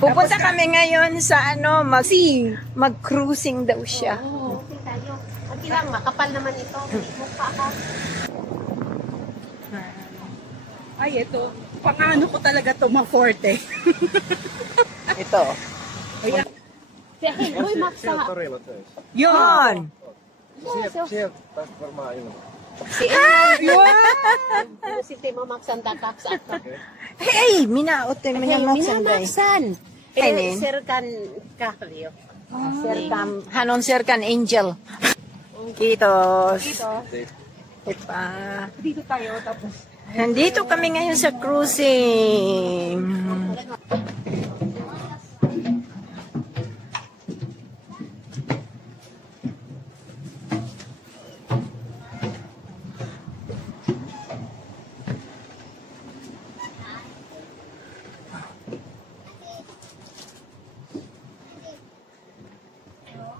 Pupunta kami ngayon sa ano, mag-cruising daw siya. Oo, okay tayo. Okay lang, makapal naman ito. Mukha ka. Ay, ito. Pangano ko talaga ito, ma-forte. Ito. Ayan. Uy, Maksa. Yun! Si Emma. Si Tema Maksan takap sa ato. Hey, minaot tayo Mina Maksan. Maksan. Ayun. Sir kan kakaliyo. Hanon sir kan angel. Kitos. Dito. Ipa. Dito tayo, tapos. Nandito kami ngayon sa cruising.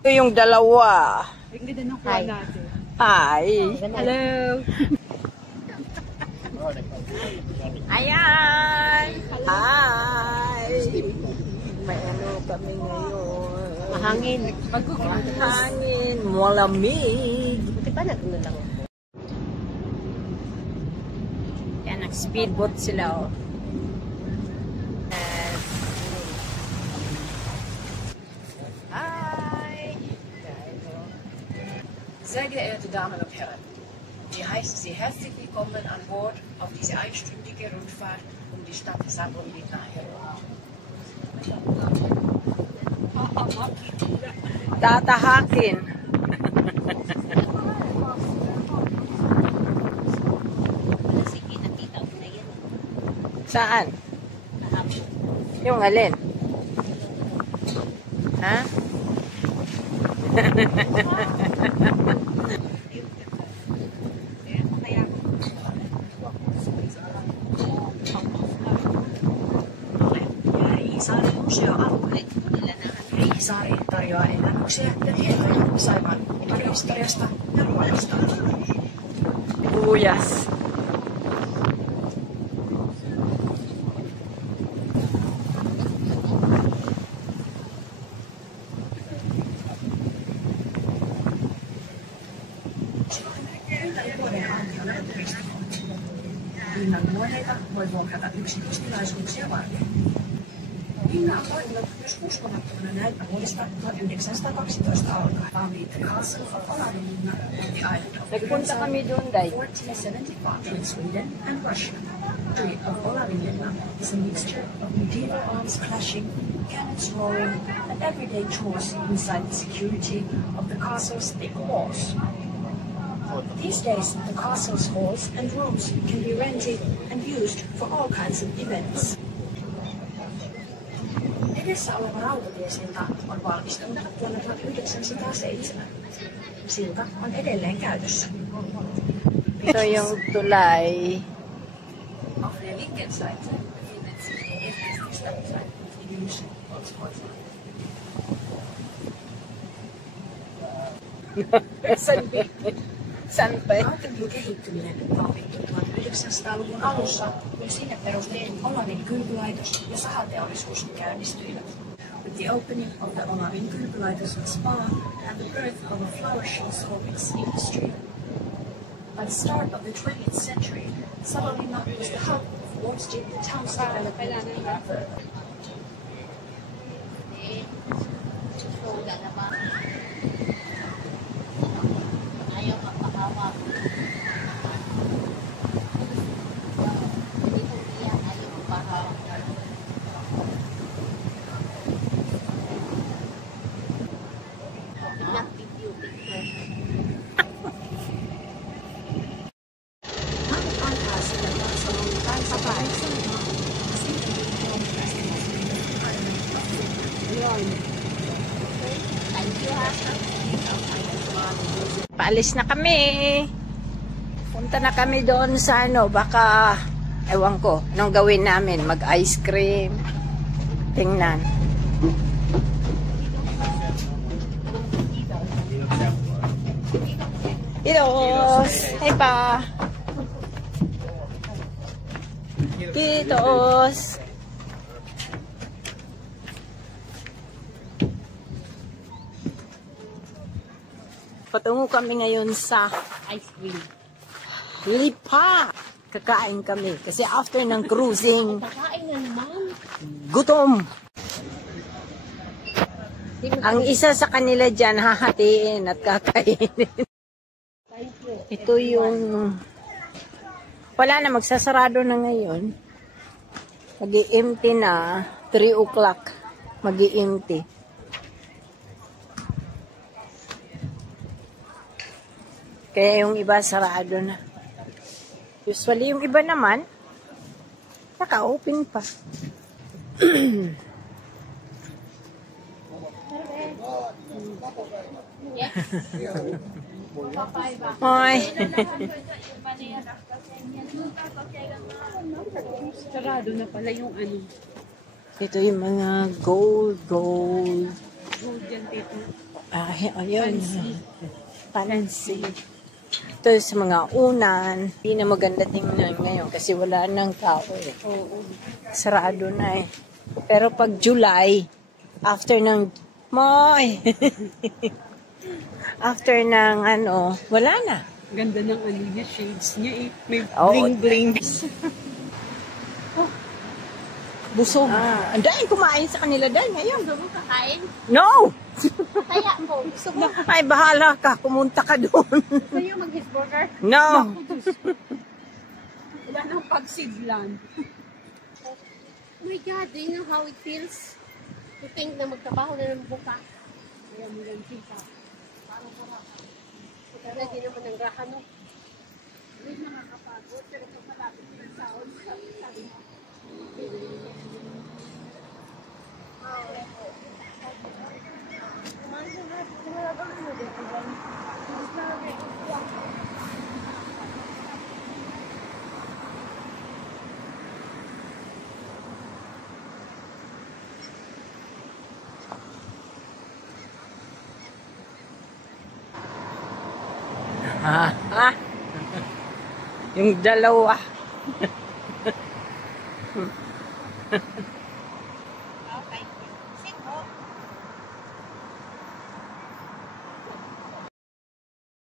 Ito yung dalawa. Ang ganda ng kuha natin. Hi. Hello. Ayan. Hi. May ano kami ngayon. Mahangin. Hangin. Malamig. Buti pa natin na lang. Yan, nag-speedboat sila. Oh. Hi. Sehr geehrte Damen und Herren, wir heißen Sie herzlich willkommen an Bord auf diese einstündige Rundfahrt um die Stadt Sabolina herum. Tatahakin. Sige, nakita ko na yan. Saan? Yung alin? Ha? Saari tarjoaa elämyksiä ja tietoja Saimaan historiasta ja luonnosta. Buyas. Linnan luoneita voi vuokrata yksityistilaisuuksia varten. Linna on toiminut myös uskomattomana näyttä vuodesta 1912 alkaen. Founded the castle of Olavinlinna on the island of Nagpunta kami doon, Day. 1475 between Sweden and Russia. The history of Olavinlinna is a mixture of medieval arms clashing, cannons roaring, and everyday chores inside the security of the castle's thick walls. These days, the castle's halls and rooms can be rented and used for all kinds of events. Edessä oleva rautatiesilta on valmistunut vuonna 1907. Silta on edelleen käytössä. Ito yung tulay. Auf der linken Seite befindet sich die älteste Stadtteil der jüdischen Volkskreuze. Kaupunkien kehittyminen vauhdittui 1900-luvun alussa, kun sinne perustettiin Olavin kylpylaitos ja sahateollisuus käynnistyivät. With the opening of the Olavin kylpylaitos was spawned and the birth of a flourishing ceramics industry. By the start of the 20th century, Savonlinna was the hub of Wall Street town's development even further. Paalis na kami. Punta na kami doon sa ano, baka, ewan ko, anong gawin namin? Mag-ice cream. Tingnan. Kitos! Hey pa! Kitos! Patungo kami ngayon sa Ice cream. Lipa. Kakain kami. Kasi after ng cruising, Kakain na naman. gutom. Ang isa sa kanila dyan, hahatiin at kakainin. Ito yung... Wala na, magsasarado na ngayon. Mag-i-empty na. 3 o'clock. Mag-i-empty. Kaya yung iba sarado na. Usually yung iba naman, naka-open pa. Hoy. Sarado na pala yung ano. Ito yung mga gold. Gold yan dito. Ayun. Fancy. Ito sa mga unan. Hindi na maganda tingnan ngayon kasi wala nang tao eh. Oo. Sarado na eh. Pero pag July, after ng after ng ano, wala na. Ganda ng ano niya, shades niya eh. May Oo. bling-bling. Busog. Ang dahil kumain sa kanila dahil ngayon. Gusto mo kakain? No! Kaya ko. Gusto mo? Ay, bahala ka. Pumunta ka doon. Gusto nyo mag-hit-burger? No! Wala nang pagsidlan. Oh my God, do you know how it feels? To think na magtrabaho na ng buka. Kaya mo lang kita. Parang sarap. Kaya di naman ang rahan, no? Hindi nakakapagod. Pero kung malapit na sa sahod, sabi mo. Yung dalawa.